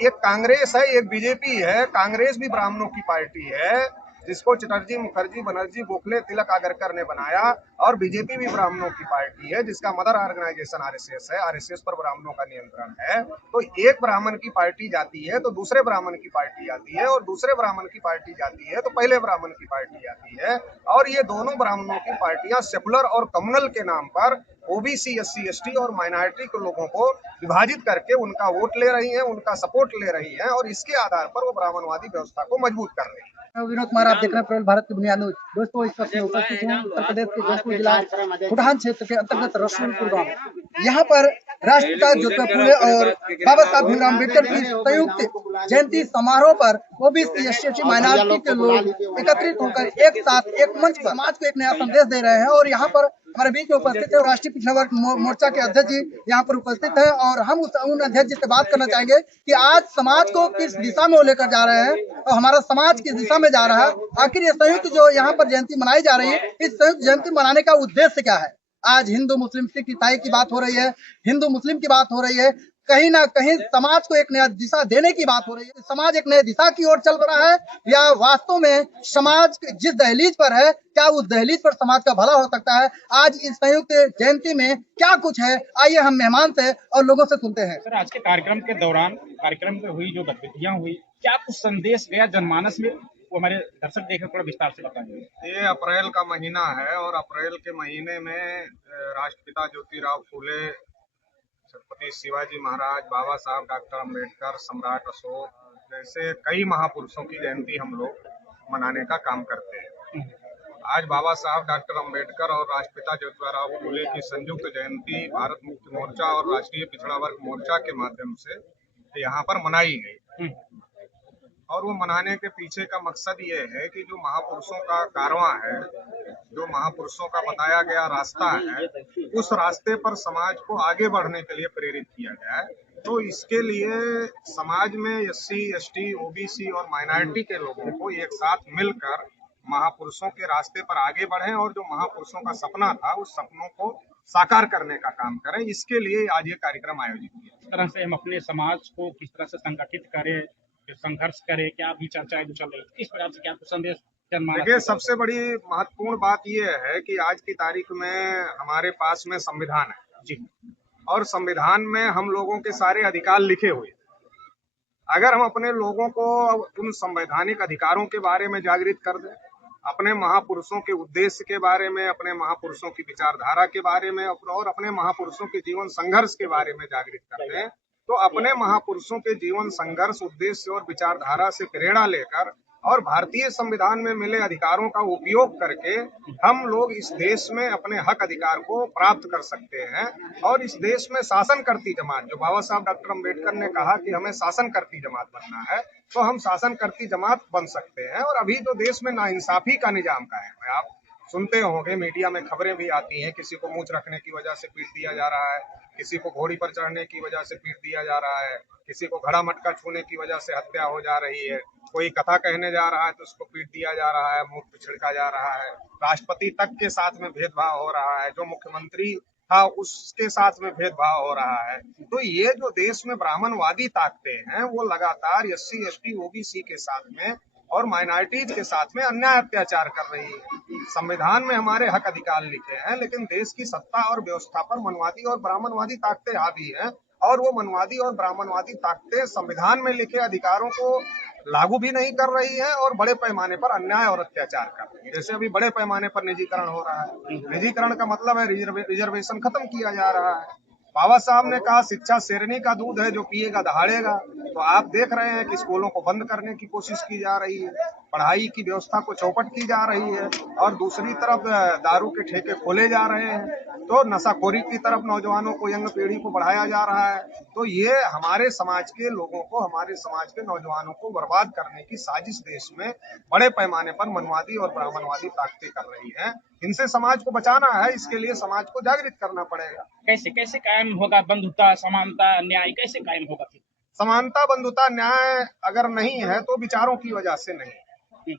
एक कांग्रेस है, एक बीजेपी है। कांग्रेस भी ब्राह्मणों की पार्टी है, जिसको चटर्जी, मुखर्जी, बनर्जी, गोखले, तिलक, आगरकर ने बनाया, और बीजेपी भी ब्राह्मणों की पार्टी है, जिसका मदर ऑर्गेनाइजेशन आरएसएस है। आरएसएस पर ब्राह्मणों का नियंत्रण है। तो एक ब्राह्मण की पार्टी जाती है तो दूसरे ब्राह्मण की पार्टी आती है, और दूसरे ब्राह्मण की पार्टी जाती है तो पहले ब्राह्मण की पार्टी आती है। और ये दोनों ब्राह्मणों की पार्टियां सेकुलर और कम्युनल के नाम पर ओबीसी, एससी, एसटी और माइनॉरिटी के लोगों को विभाजित करके उनका वोट ले रही हैं, उनका सपोर्ट ले रही हैं, और इसके आधार पर वो ब्राह्मणवादी व्यवस्था को मजबूत कर रही है। विनोद कुमार, आप देख रहे हैं प्रबल भारत की बुनियाद न्यूज। दोस्तों, इस वक्त मैं उपस्थित हूँ उत्तर प्रदेश के जौनपुर जिला बुढ़ान क्षेत्र के अंतर्गत रसूलपुर गाँव। यहाँ पर राष्ट्रपिता ज्योतिबा फुले और बाबा साहब भीमराव अम्बेडकर की संयुक्त जयंती समारोह पर ओबीसी, एससी, माइनॉरिटी के लोग एकत्रित होकर एक साथ एक मंच पर समाज को एक नया संदेश दे रहे हैं। और यहाँ पर हमारे बीच में उपस्थित है राष्ट्रीय पिछड़ा वर्ग मोर्चा के अध्यक्ष जी यहाँ पर उपस्थित है, और हम उन अध्यक्ष जी से बात करना चाहेंगे कि आज समाज को किस दिशा में वो लेकर जा रहे हैं और हमारा समाज किस दिशा में जा रहा है। आखिर ये संयुक्त जो यहाँ पर जयंती मनाई जा रही है, इस संयुक्त जयंती मनाने का उद्देश्य क्या है? आज हिंदू, मुस्लिम, सिख, ईसाई की बात हो रही है, हिंदू मुस्लिम की बात हो रही है, कहीं ना कहीं समाज को एक नया दिशा देने की बात हो रही है। समाज एक नई दिशा की ओर चल रहा है, या वास्तव में समाज जिस दहलीज पर है, क्या उस दहलीज पर समाज का भला हो सकता है? आज इस संयुक्त जयंती में क्या कुछ है, आइए हम मेहमान से और लोगों से सुनते हैं। सर, आज के कार्यक्रम के दौरान कार्यक्रम में हुई जो गतिविधियां हुई, क्या कुछ संदेश गया जनमानस में, वो हमारे दर्शक देखें, थोड़ा विस्तार से बताएंगे। ये अप्रैल का महीना है, और अप्रैल के महीने में राष्ट्रपिता ज्योतिराव फूले, छत्रपति शिवाजी महाराज, बाबा साहब डॉक्टर अम्बेडकर, सम्राट अशोक जैसे कई महापुरुषों की जयंती हम लोग मनाने का काम करते हैं। आज बाबा साहब डॉक्टर अम्बेडकर और राष्ट्रपिता ज्योतिराव फूले की संयुक्त जयंती भारत मुक्ति मोर्चा और राष्ट्रीय पिछड़ा वर्ग मोर्चा के माध्यम से यहाँ पर मनाई गई। और वो मनाने के पीछे का मकसद ये है कि जो महापुरुषों का कारवां है, जो महापुरुषों का बताया गया रास्ता है, उस रास्ते पर समाज को आगे बढ़ने के लिए प्रेरित किया गया है। तो इसके लिए समाज में एससी, एसटी, ओबीसी और माइनॉरिटी के लोगों को एक साथ मिलकर महापुरुषों के रास्ते पर आगे बढ़ें, और जो महापुरुषों का सपना था उस सपनों को साकार करने का काम करें। इसके लिए आज ये कार्यक्रम आयोजित किया। इस तरह से हम अपने समाज को किस तरह से संगठित करें, संघर्ष करें, क्या भी चर्चाएं जो चल रही है, किस प्रकार से क्या कुछ संदेश जनमानस? देखिए, सबसे बड़ी महत्वपूर्ण बात यह है कि आज की तारीख में हमारे पास में संविधान है जी, और संविधान में हम लोगों के सारे अधिकार लिखे हुए। अगर हम अपने लोगों को उन संवैधानिक अधिकारों के बारे में जागृत कर दें, अपने महापुरुषों के उद्देश्य के बारे में, अपने महापुरुषों की विचारधारा के बारे में, और अपने महापुरुषों के जीवन संघर्ष के बारे में जागृत कर दें, तो अपने महापुरुषों के जीवन संघर्ष, उद्देश्य और विचारधारा से प्रेरणा लेकर और भारतीय संविधान में मिले अधिकारों का उपयोग करके हम लोग इस देश में अपने हक अधिकार को प्राप्त कर सकते हैं। और इस देश में शासन करती जमात, जो बाबा साहब डॉक्टर अम्बेडकर ने कहा कि हमें शासन करती जमात बनना है, तो हम शासन करती जमात बन सकते हैं। और अभी जो देश में नाइंसाफी का निजाम कायम है, आप सुनते होंगे, मीडिया में खबरें भी आती हैं, किसी को मूंछ रखने की वजह से पीट दिया जा रहा है, किसी को घोड़ी पर चढ़ने की वजह से पीट दिया जा रहा है, किसी को घड़ा मटका छूने की वजह से हत्या हो जा रही है, कोई कथा कहने जा रहा है तो उसको पीट दिया जा रहा है, मुंह पे छिड़का जा रहा है, राष्ट्रपति तक के साथ में भेदभाव हो रहा है, जो मुख्यमंत्री था उसके साथ में भेदभाव हो रहा है। तो ये जो देश में ब्राह्मणवादी ताकतें हैं, वो लगातार एससी, एसटी, ओबीसी के साथ में और माइनॉरिटीज के साथ में अन्याय अत्याचार कर रही है। संविधान में हमारे हक अधिकार लिखे हैं, लेकिन देश की सत्ता और व्यवस्था पर मनवादी और ब्राह्मणवादी ताकतें हावी हैं, और वो मनवादी और ब्राह्मणवादी ताकतें संविधान में लिखे अधिकारों को लागू भी नहीं कर रही है, और बड़े पैमाने पर अन्याय और अत्याचार कर रही है। जैसे अभी बड़े पैमाने पर निजीकरण हो रहा है। निजीकरण का मतलब है रिजर्वेशन खत्म किया जा रहा है। बाबा साहब ने कहा शिक्षा शेरनी का दूध है, जो पिएगा दहाड़ेगा। तो आप देख रहे हैं कि स्कूलों को बंद करने की कोशिश की जा रही है, पढ़ाई की व्यवस्था को चौपट की जा रही है, और दूसरी तरफ दारू के ठेके खोले जा रहे हैं। तो नशाखोरी की तरफ नौजवानों को, यंग पीढ़ी को बढ़ाया जा रहा है। तो ये हमारे समाज के लोगों को, हमारे समाज के नौजवानों को बर्बाद करने की साजिश देश में बड़े पैमाने पर मनवादी और ब्राह्मणवादी ताकतें कर रही हैं। इनसे समाज को बचाना है, इसके लिए समाज को जागृत करना पड़ेगा। कैसे कैसे कायम होगा बंधुता, समानता, न्याय कैसे कायम होगा? समानता, बंधुता, न्याय अगर नहीं है तो विचारों की वजह से नहीं।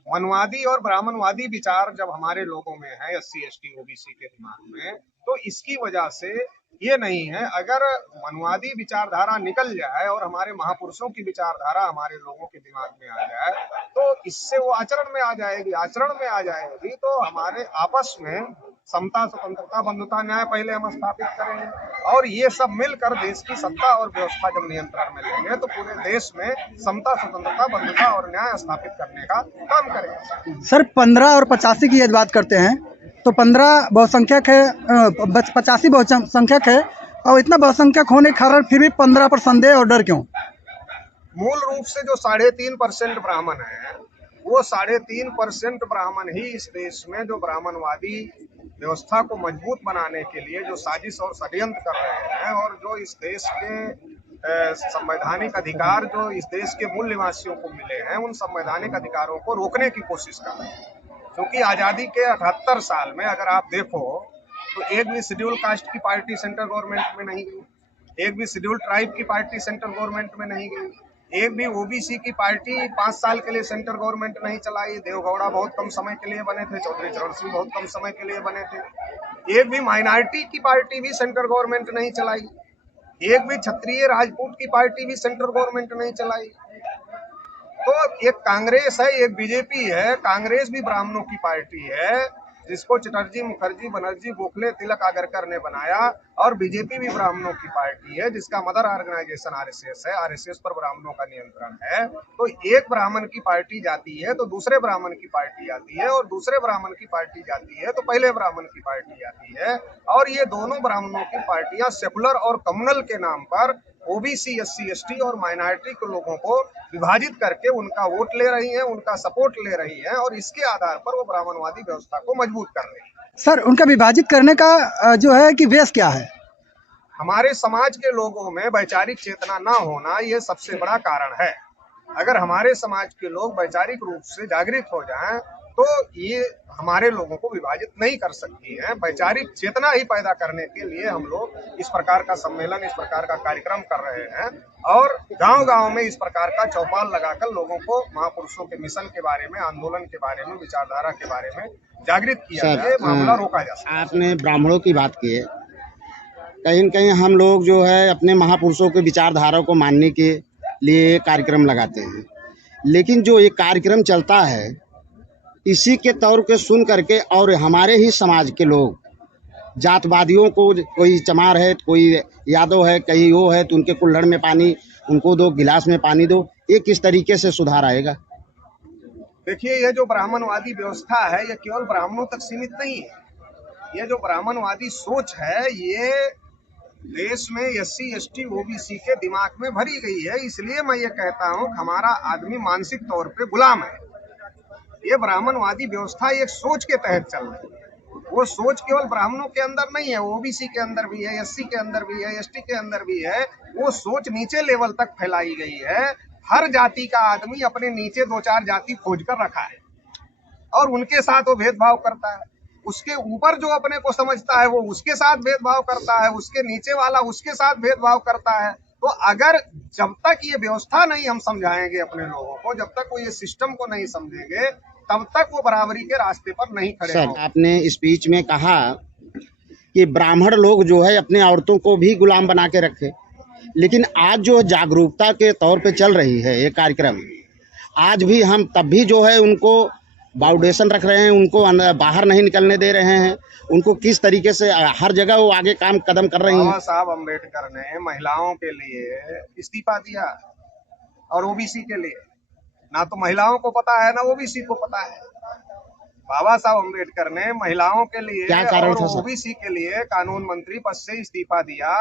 मनवादी और ब्राह्मणवादी विचार जब हमारे लोगों में है, SC ST OBC के दिमाग में, तो इसकी वजह से ये नहीं है। अगर मनवादी विचारधारा निकल जाए और हमारे महापुरुषों की विचारधारा हमारे लोगों के दिमाग में आ जाए, तो इससे वो आचरण में आ जाएगी। आचरण में आ जाएगी तो हमारे आपस में समता, स्वतंत्रता, बंधुता, न्याय पहले हम स्थापित करेंगे, और ये सब मिलकर देश की सत्ता और व्यवस्था जब नियंत्रण में लेंगे तो पूरे देश में समता, स्वतंत्रता, बंधुता और न्याय स्थापित करने का काम करेंगे। सर 15 और 85 की यदि बात करते हैं तो 15 बहुसंख्यक है, 85 बहुसंख्यक है, और इतना बहुसंख्यक होने के कारण फिर भी 15 पर संदेह और डर क्यों? मूल रूप से जो 3.5% ब्राह्मण है, वो 3.5% ब्राह्मण ही इस देश में जो ब्राह्मणवादी व्यवस्था को मजबूत बनाने के लिए जो साजिश और षड्यंत्र कर रहे हैं, और जो इस देश के संवैधानिक अधिकार जो इस देश के मूल निवासियों को मिले हैं, उन संवैधानिक अधिकारों को रोकने की कोशिश कर रहे हैं। क्योंकि आजादी के 78 साल में अगर आप देखो तो एक भी शेड्यूल कास्ट की पार्टी सेंट्रल गवर्नमेंट में नहीं गई, एक भी शेड्यूल ट्राइब की पार्टी सेंट्रल गवर्नमेंट में नहीं गई, एक भी OBC की पार्टी 5 साल के लिए सेंट्रल गवर्नमेंट नहीं चलाई। देवगौड़ा बहुत कम समय के लिए बने थे, चौधरी चरण सिंह बहुत कम समय के लिए बने थे। एक भी माइनॉरिटी की पार्टी भी सेंट्रल गवर्नमेंट नहीं चलाई, एक भी क्षत्रिय राजपूत की पार्टी भी सेंट्रल गवर्नमेंट नहीं चलाई। तो एक कांग्रेस है, एक BJP है। कांग्रेस भी ब्राह्मणों की पार्टी है, जिसको चटर्जी, मुखर्जी, बनर्जी, गोखले, तिलक, आगरकर ने बनाया, और BJP भी ब्राह्मणों की पार्टी है, जिसका मदर ऑर्गेनाइजेशन RSS है। RSS पर ब्राह्मणों का नियंत्रण है। तो एक ब्राह्मण की पार्टी जाती है तो दूसरे ब्राह्मण की पार्टी आती है, और दूसरे ब्राह्मण की पार्टी जाती है तो पहले ब्राह्मण की पार्टी आती है, और ये दोनों ब्राह्मणों की पार्टियां सेकुलर और कम्युनल के नाम पर OBC, SC ST और माइनॉरिटी के लोगों को विभाजित करके उनका वोट ले रही है, उनका सपोर्ट ले रही है, और इसके आधार पर वो ब्राह्मणवादी व्यवस्था को मजबूत कर रही है। सर उनका विभाजित करने का जो है कि वेश क्या है? हमारे समाज के लोगों में वैचारिक चेतना न होना ये सबसे बड़ा कारण है। अगर हमारे समाज के लोग वैचारिक रूप से जागृत हो जाएं तो ये हमारे लोगों को विभाजित नहीं कर सकती है। वैचारिक चेतना ही पैदा करने के लिए हम लोग इस प्रकार का सम्मेलन, इस प्रकार का कार्यक्रम कर रहे हैं, और गांव-गांव में इस प्रकार का चौपाल लगाकर लोगों को महापुरुषों के मिशन के बारे में, आंदोलन के बारे में, विचारधारा के बारे में जागृत किया जाए, मामला रोका जा सके। आपने ब्राह्मणों की बात की है, कहीं न कहीं हम लोग जो है अपने महापुरुषों के विचारधारा को मानने के लिए कार्यक्रम लगाते हैं, लेकिन जो ये कार्यक्रम चलता है इसी के तौर के सुन करके, और हमारे ही समाज के लोग जातवादियों को, कोई चमार है, कोई यादव है, कहीं वो है, तो उनके कुल्हड़ में पानी उनको दो, गिलास में पानी दो, ये किस तरीके से सुधार आएगा? देखिए, ये जो ब्राह्मणवादी व्यवस्था है ये केवल ब्राह्मणों तक सीमित नहीं है। ये जो ब्राह्मणवादी सोच है ये देश में SC ST OBC के दिमाग में भरी गई है। इसलिए मैं ये कहता हूँ हमारा आदमी मानसिक तौर पे गुलाम है। ये ब्राह्मणवादी व्यवस्था एक सोच के तहत चल रही है। वो सोच केवल ब्राह्मणों के अंदर नहीं है, OBC के अंदर भी है, SC के अंदर भी है, ST के अंदर भी है। वो सोच नीचे लेवल तक फैलाई गई है। हर जाति का आदमी अपने नीचे 2-4 जाति खोज कर रखा है, और उनके साथ वो भेदभाव करता है। उसके ऊपर जो अपने को समझता है वो उसके साथ भेदभाव करता है, उसके नीचे वाला उसके साथ भेदभाव करता है। तो अगर जब तक ये व्यवस्था नहीं हम समझाएंगे अपने लोगों को, जब तक वो ये सिस्टम को नहीं समझेंगे, तब तक वो बराबरी के रास्ते पर नहीं खड़े होंगे। सर, आपने स्पीच में कहा कि ब्राह्मण लोग जो है अपने औरतों को भी गुलाम बना के रखे, लेकिन आज जो जागरूकता के तौर पे चल रही है ये कार्यक्रम, आज भी हम तब भी जो है उनको बाउंडेशन रख रहे हैं, उनको बाहर नहीं निकलने दे रहे हैं, उनको किस तरीके से हर जगह वो आगे कदम कर रही हैं। बाबा साहब अम्बेडकर ने महिलाओं के लिए इस्तीफा दिया, और OBC के लिए ना तो महिलाओं को पता है ना OBC को पता है। बाबा साहब अम्बेडकर ने महिलाओं के लिए क्या कारण था सर? OBC के लिए कानून मंत्री पद से इस्तीफा दिया,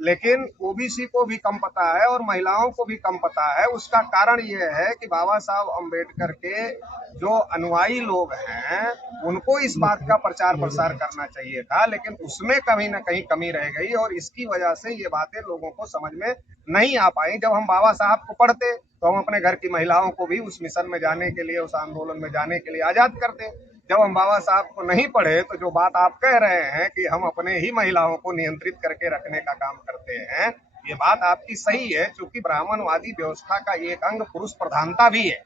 लेकिन OBC को भी कम पता है और महिलाओं को भी कम पता है। उसका कारण ये है कि बाबा साहब अम्बेडकर के जो अनुयायी लोग हैं उनको इस बात का प्रचार प्रसार करना चाहिए था, लेकिन उसमें कहीं ना कहीं कमी रह गई, और इसकी वजह से ये बातें लोगों को समझ में नहीं आ पाई। जब हम बाबा साहब को पढ़ते तो हम अपने घर की महिलाओं को भी उस मिशन में जाने के लिए, उस आंदोलन में जाने के लिए आजाद करते। जब हम बाबा साहब को नहीं पढ़े तो जो बात आप कह रहे हैं कि हम अपने ही महिलाओं को नियंत्रित करके रखने का काम करते हैं, ये बात आपकी सही है, क्योंकि ब्राह्मणवादी व्यवस्था का एक अंग पुरुष प्रधानता भी है।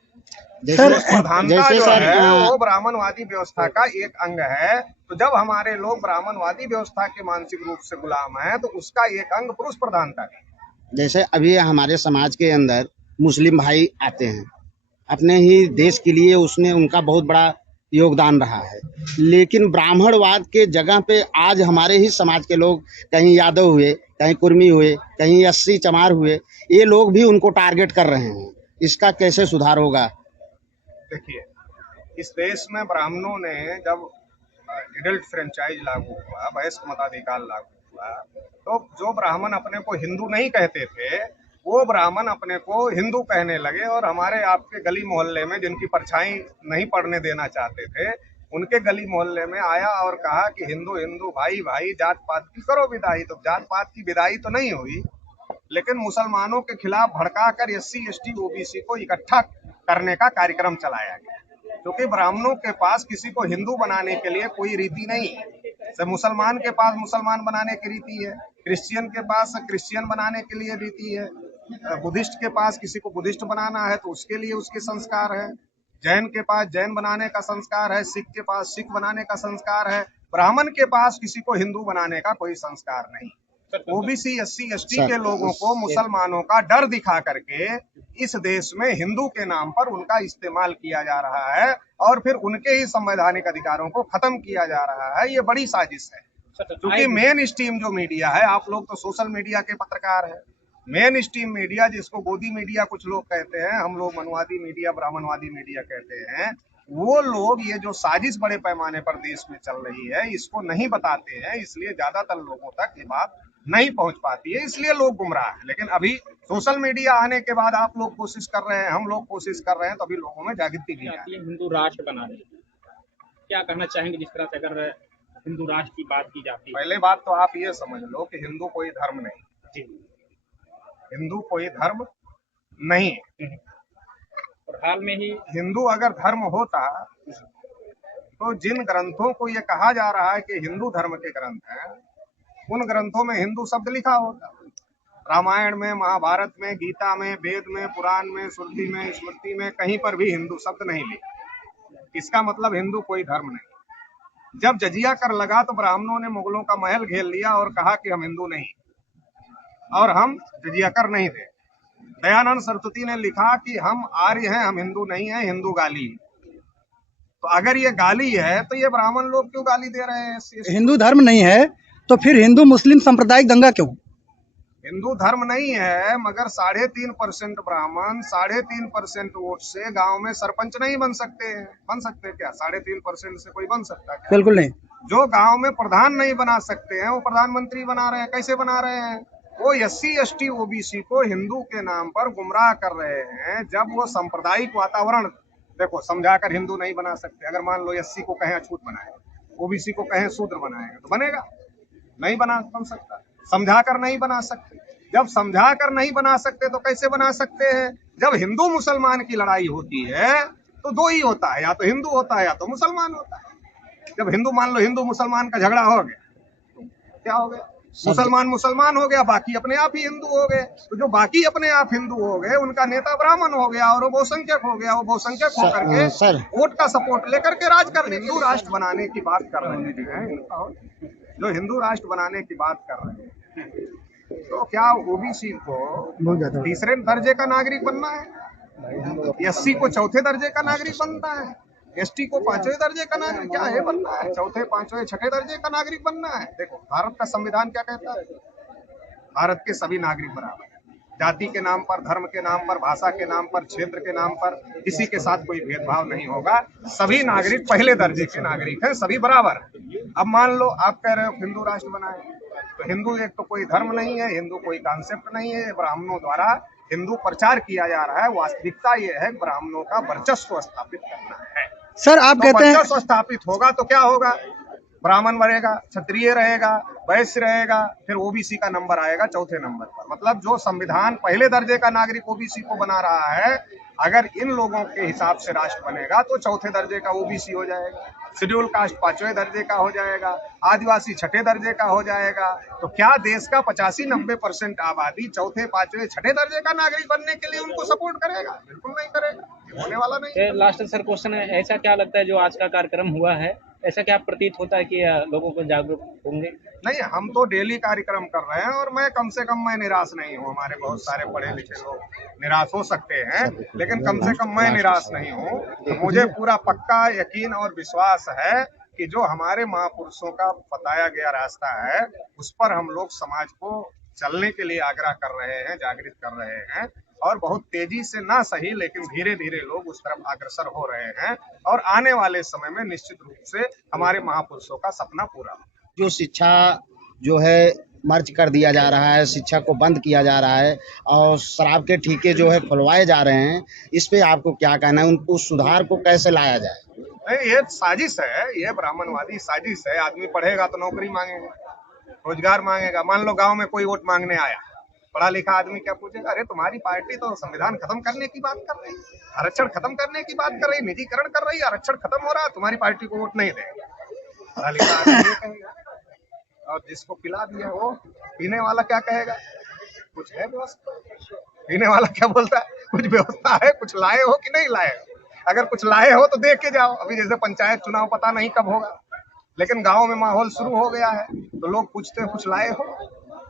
पुरुष प्रधानता जैसे जो सर है वो ब्राह्मणवादी व्यवस्था का एक अंग है। तो जब हमारे लोग ब्राह्मणवादी व्यवस्था के मानसिक रूप से गुलाम हैं, तो उसका एक अंग पुरुष प्रधानता है। जैसे अभी हमारे समाज के अंदर मुस्लिम भाई आते हैं, अपने ही देश के लिए उसने उनका बहुत बड़ा योगदान रहा है, लेकिन ब्राह्मणवाद के जगह पे आज हमारे ही समाज के लोग, कहीं यादव हुए, कहीं कुर्मी हुए, कहीं एससी चमार हुए, ये लोग भी उनको टारगेट कर रहे हैं। इसका कैसे सुधार होगा? देखिए, इस देश में ब्राह्मणों ने जब एडल्ट फ्रेंचाइज लागू हुआ, वयस्क मताधिकार लागू हुआ, तो जो ब्राह्मण अपने को हिंदू नहीं कहते थे, वो ब्राह्मण अपने को हिंदू कहने लगे। और हमारे आपके गली मोहल्ले में जिनकी परछाई नहीं पड़ने देना चाहते थे, उनके गली मोहल्ले में आया और कहा कि हिंदू हिंदू भाई भाई, जात पात की करो विदाई। तो जात पात की विदाई तो नहीं हुई, लेकिन मुसलमानों के खिलाफ भड़काकर एससी एसटी ओबीसी को इकट्ठा करने का कार्यक्रम चलाया गया। क्योंकि ब्राह्मणों के पास किसी को हिंदू बनाने के लिए कोई रीति नहीं है। जब मुसलमान के पास मुसलमान बनाने की रीति है, क्रिश्चियन के पास क्रिश्चियन बनाने के लिए रीति है, बुद्धिस्ट के पास किसी को बुद्धिस्ट बनाना है तो उसके लिए उसके संस्कार है, जैन के पास जैन बनाने का संस्कार है, सिख के पास सिख बनाने का संस्कार है। ब्राह्मण के पास किसी को हिंदू बनाने का कोई संस्कार नहीं। ओबीसी एससी एसटी के लोगों को मुसलमानों का डर दिखा करके इस देश में हिंदू के नाम पर उनका इस्तेमाल किया जा रहा है, और फिर उनके ही संवैधानिक अधिकारों को खत्म किया जा रहा है। ये बड़ी साजिश है। क्योंकि मेन स्ट्रीम जो मीडिया है, आप लोग तो सोशल मीडिया के पत्रकार है, मेन स्ट्रीम मीडिया जिसको गोदी मीडिया कुछ लोग कहते हैं, हम लोग मनवादी मीडिया ब्राह्मणवादी मीडिया कहते हैं, वो लोग ये जो साजिश बड़े पैमाने पर देश में चल रही है इसको नहीं बताते हैं। इसलिए ज्यादातर लोगों तक ये बात नहीं पहुंच पाती है, इसलिए लोग गुमराह है। लेकिन अभी सोशल मीडिया आने के बाद आप लोग कोशिश कर रहे हैं, हम लोग कोशिश कर रहे हैं, तो अभी लोगों में जागृति भी है। हिंदू राष्ट्र बनाने क्या करना चाहेंगे, जिस तरह से अगर हिंदू राष्ट्र की बात की जाती है? पहले बात तो आप ये समझ लो कि हिंदू कोई धर्म नहीं। जी, हिंदू कोई धर्म नहीं है। और हाल में ही हिंदू अगर धर्म होता तो जिन ग्रंथों को ये कहा जा रहा है कि हिंदू धर्म के ग्रंथ हैं, उन ग्रंथों में हिंदू शब्द लिखा होता। रामायण में, महाभारत में, गीता में, वेद में, पुराण में, श्रुति में, स्मृति में कहीं पर भी हिंदू शब्द नहीं लिखा। इसका मतलब हिंदू कोई धर्म नहीं। जब जजिया कर लगा तो ब्राह्मणों ने मुगलों का महल घेर लिया और कहा कि हम हिंदू नहीं और हम जजिया कर नहीं थे। दयानंद सरस्वती ने लिखा कि हम आर्य हैं, हम हिंदू नहीं हैं, हिंदू गाली है। तो अगर ये गाली है तो ये ब्राह्मण लोग क्यों गाली दे रहे हैं? हिंदू धर्म नहीं है तो फिर हिंदू मुस्लिम सांप्रदायिक दंगा क्यों? हिंदू धर्म नहीं है, मगर 3.5% ब्राह्मण 3.5% वोट से गांव में सरपंच नहीं बन सकते हैं। बन सकते क्या? 3.5% से कोई बन सकता है? बिल्कुल नहीं। जो गांव में प्रधान नहीं बना सकते हैं वो प्रधानमंत्री बना रहे हैं। कैसे बना रहे हैं? वो एससी एसटी ओबीसी को हिंदू के नाम पर गुमराह कर रहे हैं। जब वो सांप्रदायिक वातावरण, देखो, समझाकर हिंदू नहीं बना सकते। अगर मान लो एससी को कहें अछूत बनाए, ओबीसी को कहें शूद्र बनाएंगे तो बनेगा? नहीं बन सकता। समझाकर नहीं बना सकते। जब समझाकर नहीं बना सकते तो कैसे बना सकते हैं? जब हिंदू मुसलमान की लड़ाई होती है तो दो ही होता है, या तो हिंदू होता है या तो मुसलमान होता है। जब हिंदू, मान लो हिंदू मुसलमान का झगड़ा हो गया तो क्या हो गया? मुसलमान मुसलमान हो गया, बाकी अपने आप ही हिंदू हो गए। तो जो बाकी अपने आप हिंदू हो गए उनका नेता ब्राह्मण हो गया और वो बहुसंख्यक हो गया। वो बहुसंख्यक होकर के वोट का सपोर्ट लेकर के राज कर रहे। हिंदू राष्ट्र बनाने की बात कर रहे हैं, जो हिंदू राष्ट्र बनाने की बात कर रहे हैं, तो क्या ओबीसी को तीसरे दर्जे का नागरिक बनना है? एससी को चौथे दर्जे का नागरिक बनना है? एसटी को 5वें दर्जे का नागरिक क्या है बनना है? चौथे, 5वें, 6ठे दर्जे का नागरिक बनना है? देखो, भारत का संविधान क्या कहता है? भारत के सभी नागरिक बराबर है। जाति के नाम पर, धर्म के नाम पर, भाषा के नाम पर, क्षेत्र के नाम पर किसी के साथ कोई भेदभाव नहीं होगा। सभी नागरिक पहले दर्जे के नागरिक हैं, सभी बराबर हैं। अब मान लो आप कह रहे हो हिंदू राष्ट्र बनाए, तो हिंदू एक तो कोई धर्म नहीं है, हिंदू कोई कॉन्सेप्ट नहीं है। ब्राह्मणों द्वारा हिंदू प्रचार किया जा रहा है। वास्तविकता ये है ब्राह्मणों का वर्चस्व स्थापित करना है। सर आप कहते हैं वर्चस्व स्थापित होगा तो क्या होगा? ब्राह्मण बढ़ेगा, क्षत्रिय रहेगा, वैश्य रहेगा, फिर ओबीसी का नंबर आएगा चौथे नंबर पर। मतलब जो संविधान पहले दर्जे का नागरिक ओबीसी को बना रहा है, अगर इन लोगों के हिसाब से राष्ट्र बनेगा तो चौथे दर्जे का ओबीसी हो जाएगा, शेड्यूल कास्ट 5वें दर्जे का हो जाएगा, आदिवासी 6ठे दर्जे का हो जाएगा। तो क्या देश का 85-90% आबादी चौथे 5वें 6ठे दर्जे का नागरिक बनने के लिए उनको सपोर्ट करेगा? बिल्कुल नहीं करेगा, ये होने वाला नहीं। लास्ट सर क्वेश्चन है, ऐसा क्या लगता है जो आज का कार्यक्रम हुआ है, ऐसा क्या प्रतीत होता है कि लोगों को जागरूक होंगे? नहीं, हम तो डेली कार्यक्रम कर रहे हैं और मैं कम से कम मैं निराश नहीं हूँ। हमारे बहुत सारे पढ़े लिखे लोग निराश हो सकते हैं, लेकिन कम से कम मैं निराश नहीं हूँ। तो मुझे पूरा पक्का यकीन और विश्वास है कि जो हमारे महापुरुषों का बताया गया रास्ता है उस पर हम लोग समाज को चलने के लिए आग्रह कर रहे हैं, जागृत कर रहे हैं और बहुत तेजी से ना सही लेकिन धीरे धीरे लोग उस तरफ अग्रसर हो रहे हैं और आने वाले समय में निश्चित रूप से हमारे महापुरुषों का सपना पूरा होगा। जो शिक्षा जो है मर्ज कर दिया जा रहा है, शिक्षा को बंद किया जा रहा है और शराब के ठेके जो है खुलवाए जा रहे हैं, इस पे आपको क्या कहना है? उनको सुधार को कैसे लाया जाए? नहीं, ये साजिश है, ये ब्राह्मणवादी साजिश है। आदमी पढ़ेगा तो नौकरी मांगेगा, रोजगार मांगेगा। मान लो गांव में कोई वोट मांगने आया, पढ़ा लिखा आदमी क्या पूछेगा? अरे तुम्हारी पार्टी तो संविधान खत्म करने की बात कर रही, आरक्षण खत्म करने की बात कर रही, निजीकरण कर रही, आरक्षण खत्म हो रहा है, तुम्हारी पार्टी को वोट नहीं देगा। पढ़ा लिखा आदमी ये कहेगा। और जिसको पिला दिया वो पीने वाला क्या कहेगा? कुछ है व्यवस्था? पीने वाला क्या बोलता है? कुछ व्यवस्था है? कुछ लाए हो कि नहीं लाए हो? अगर कुछ लाए हो तो देख के जाओ। अभी जैसे पंचायत चुनाव पता नहीं कब होगा, लेकिन गांव में माहौल शुरू हो गया है तो लोग पूछते हैं कुछ लाए हो?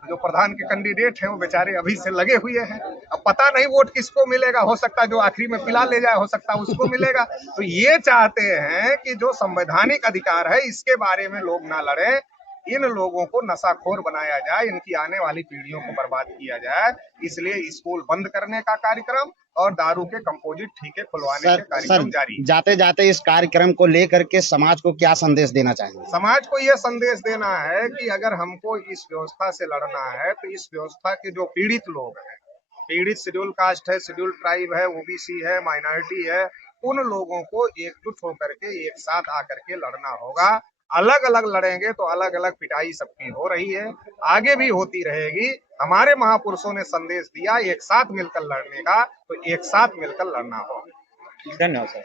जो प्रधान के कैंडिडेट हैं वो बेचारे अभी से लगे हुए हैं। अब पता नहीं वोट किसको मिलेगा, हो सकता है जो आखिरी में पिला ले जाए, हो सकता है उसको मिलेगा। तो ये चाहते हैं कि जो संवैधानिक अधिकार है इसके बारे में लोग ना लड़े, इन लोगों को नशाखोर बनाया जाए, इनकी आने वाली पीढ़ियों को बर्बाद किया जाए। इसलिए स्कूल बंद करने का कार्यक्रम और दारू के कंपोजिट ठेके खुलवाने के कार्यक्रम जारी है। जाते जाते इस कार्यक्रम को लेकर के समाज को क्या संदेश देना चाहेंगे? समाज को यह संदेश देना है कि अगर हमको इस व्यवस्था से लड़ना है तो इस व्यवस्था के जो पीड़ित लोग हैं, पीड़ित शेड्यूल कास्ट है, शेड्यूल ट्राइब है, ओबीसी है, माइनॉरिटी है, उन लोगों को एकजुट होकर के एक साथ आकर के लड़ना होगा। अलग अलग लड़ेंगे तो अलग अलग पिटाई सबकी हो रही है, आगे भी होती रहेगी। हमारे महापुरुषों ने संदेश दिया एक साथ मिलकर लड़ने का, तो एक साथ मिलकर लड़ना होगा। धन्यवाद सर।